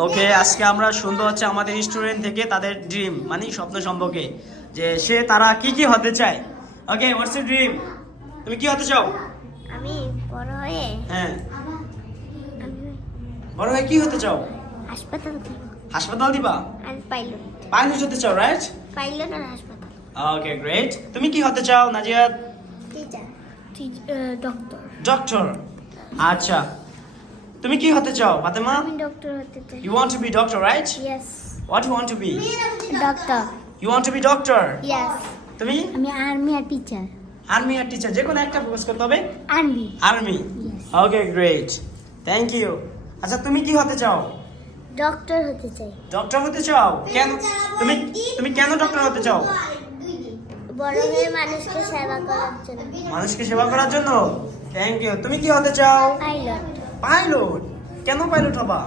ওকে, আজকে আমরা শুনতে হচ্ছে আমাদের স্টুডেন্ট থেকে তাদের ড্রিম মানে স্বপ্ন সম্পর্কে, যে তারা কি কি হতে চায়। ওকে, হোয়াটস ইউর ড্রিম? তুমি কি হতে চাও? আমি বড় হয়ে হ্যাঁ, আমি বড় হয়ে কি হতে চাও? হাসপাতাল দিব। হাসপাতাল দিবা? আর পাইলট পাইলট হতে চাও, রাইট? পাইলট আর হাসপাতাল। ওকে, গ্রেট। তুমি কি হতে চাও নাজিয়াত? Teacher doctor. ডক্টর। আচ্ছা, তুমি কি হতে চাও ফাতেমা? আমি ডক্টর হতে চাই। You want to be doctor, right? Yes What you want to be? Doctor. You want to be doctor? Yes তুমি? আমি আর্মি আর টিচার। আর্মি আর টিচার, যে কোনো একটা ফোকাস করতে হবে। Army. Army. Yes. Okay, great, thank you. আচ্ছা, তুমি কি হতে চাও? ডক্টর হতে চাই। ডক্টর হতে চাও? কেন? তুমি তুমি কেন ডক্টর হতে চাও? বড় হয়ে মানুষকে সেবা করার জন্য। মানুষকে সেবা করার জন্য। Thank you. তুমি কি হতে চাও? পাইলট। পাইলট। কেন পাইলট হবা?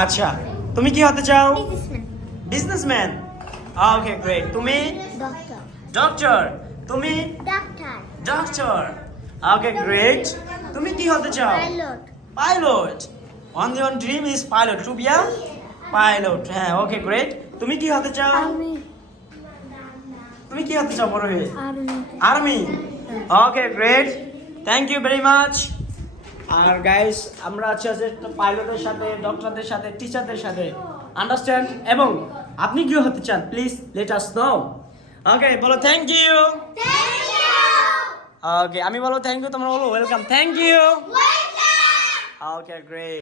আচ্ছা, তুমি কি হতে চাও? বিজনেসম্যান। বিজনেসম্যান। ওকে, গ্রেট। তুমি? ডক্টর। ডক্টর। তুমি? ডাক্তার। ডক্টর। ওকে, গ্রেট। তুমি কি হতে চাও? Pilot. Pilot. Only one dream is pilot, to be a pilot. হ্যাঁ, ওকে, গ্রেট। তুমি কি হতে চাও? আর্মি। তুমি কি হতে চাও বড় হয়ে? Army. Army. Okay, great, thank you very much. আর গাইস, আমরা আছি পাইলটের সাথে, ডক্টরদের সাথে, টিচারদের সাথে, আন্ডারস্ট্যান্ড? এবং আপনি কি হতে চান? Please let us know. Okay, বলো থ্যাংক ইউ। ওকে, আমি বলো থ্যাংক ইউ, তোমরা বলো welcome. Thank you. Okay, great.